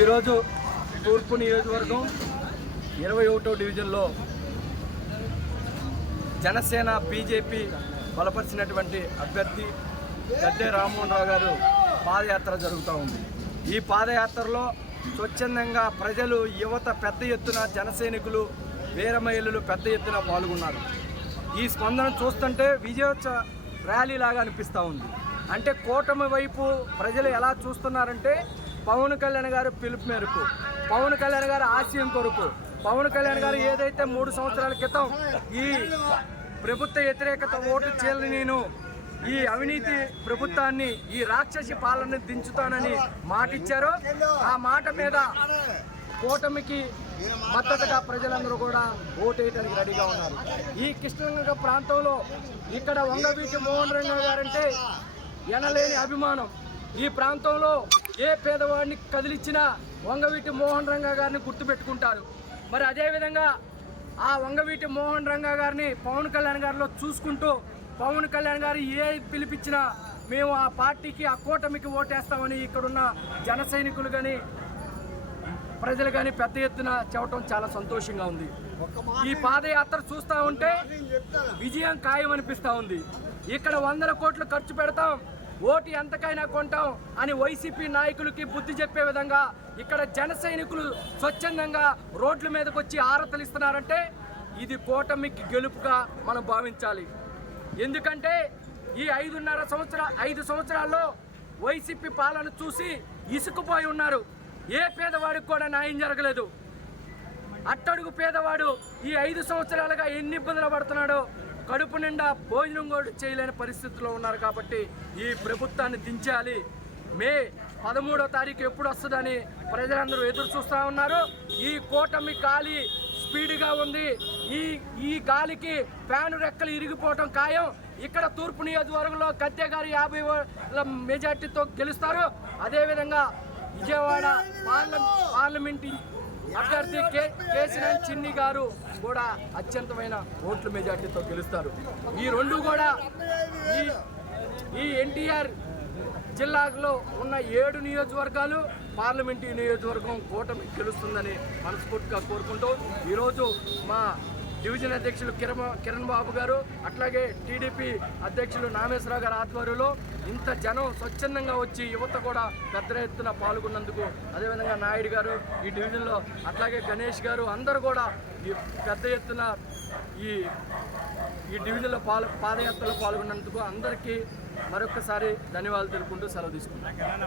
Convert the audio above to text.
ఈరోజు తూర్పు నియోజకవర్గం 21వ డివిజన్లో జనసేన బీజేపీ బలపరిచినటువంటి అభ్యర్థి గద్దె రామ్మోహన్ రావు గారు పాదయాత్ర జరుగుతూ ఉంది. ఈ పాదయాత్రలో స్వచ్ఛందంగా ప్రజలు, యువత పెద్ద ఎత్తున, జనసైనికులు, వీర మహిళలు పెద్ద ఎత్తున పాల్గొన్నారు. ఈ స్పందన చూస్తుంటే విజయోత్సవ ర్యాలీ లాగా అనిపిస్తూ ఉంది. అంటే కూటమి వైపు ప్రజలు ఎలా చూస్తున్నారంటే పవన్ కళ్యాణ్ గారు పిలుపు మేరకు, పవన్ కళ్యాణ్ గారు ఆశయం కొరకు, పవన్ కళ్యాణ్ గారు ఏదైతే 3 సంవత్సరాల క్రితం ఈ ప్రభుత్వ వ్యతిరేకత ఓటు చీలని నేను ఈ అవినీతి ప్రభుత్వాన్ని, ఈ రాక్షసి పాలనని దించుతానని మాటిచ్చారో ఆ మాట మీద కూటమికి మద్దతుగా ప్రజలందరూ కూడా ఓటేయడానికి రెడీగా ఉన్నారు. ఈ కృష్ణరంగ ప్రాంతంలో ఇక్కడ వంగవీటి మోహన్ రంగ గారంటే ఎనలేని అభిమానం. ఈ ప్రాంతంలో ఏ పేదవాడిని కదిలిచ్చినా వంగవీటి మోహన్ రంగ గారిని గుర్తుపెట్టుకుంటారు. మరి అదేవిధంగా ఆ వంగవీటి మోహన్ రంగ గారిని పవన్ కళ్యాణ్ గారిలో చూసుకుంటూ, పవన్ కళ్యాణ్ గారు ఏ పిలిపించినా మేము ఆ పార్టీకి, ఆ కూటమికి ఓటేస్తామని ఇక్కడున్న జన సైనికులు కానీ ప్రజలు కానీ పెద్ద ఎత్తున చెప్పడం చాలా సంతోషంగా ఉంది. ఈ పాదయాత్ర చూస్తూ ఉంటే విజయం ఖాయం అనిపిస్తూ ఉంది. ఇక్కడ 100 కోట్లు ఖర్చు పెడతాం, ఓటు ఎంతకైనా కొంటాం అని వైసీపీ నాయకులకి బుద్ధి చెప్పే విధంగా ఇక్కడ జన సైనికులు స్వచ్ఛందంగా రోడ్ల మీదకి వచ్చి ఆరతలు ఇస్తున్నారంటే ఇది కూటమికి గెలుపుగా మనం భావించాలి. ఎందుకంటే ఈ 5 సంవత్సరాల్లో వైసీపీ పాలన చూసి ఇసుకుపోయి ఉన్నారు. ఏ పేదవాడికి కూడా న్యాయం జరగలేదు. అట్టడుగు పేదవాడు ఈ 5 సంవత్సరాలుగా ఎన్ని ఇబ్బందులు పడుతున్నాడో, కడుపు నిండా భోజనం కూడా చేయలేని పరిస్థితుల్లో ఉన్నారు. కాబట్టి ఈ ప్రభుత్వాన్ని దించాలి. మే 13వ తారీఖు ఎప్పుడు వస్తుందని ప్రజలందరూ ఎదురు చూస్తూ ఉన్నారు. ఈ కూటమి గాలి స్పీడ్గా ఉంది. ఈ గాలికి ఫ్యాను రెక్కలు ఇరిగిపోవటం ఖాయం. ఇక్కడ తూర్పు నియోజకవర్గంలో గద్దె గారు 50 మెజార్టీతో గెలుస్తారు. అదేవిధంగా విజయవాడ పార్లమెంట్ అభ్యర్థి కేసినేని చిన్ని గారు కూడా అత్యంతమైన ఓట్ల మెజార్టీతో గెలుస్తారు. ఈ రెండు కూడా ఈ ఎన్టీఆర్ జిల్లాలో ఉన్న 7 నియోజకవర్గాలు, పార్లమెంటు నియోజకవర్గం కూటమి గెలుస్తుందని మనస్ఫూర్తిగా కోరుకుంటూ ఈరోజు మా డివిజన్ అధ్యక్షులు కిరణ్ బాబు గారు, అట్లాగే టీడీపీ అధ్యక్షులు నామేశ్వరరావు గారి ఆధ్వర్యంలో ఇంత జనం స్వచ్ఛందంగా వచ్చి యువత కూడా పెద్ద ఎత్తున పాల్గొన్నందుకు, అదేవిధంగా నాయుడు గారు ఈ డివిజన్లో, అట్లాగే గణేష్ గారు అందరూ కూడా ఈ పెద్ద ఎత్తున ఈ డివిజన్లో పాదయాత్రలో పాల్గొన్నందుకు అందరికీ మరొకసారి ధన్యవాదాలు తెలుపుకుంటూ సెలవు తీసుకుంటాం.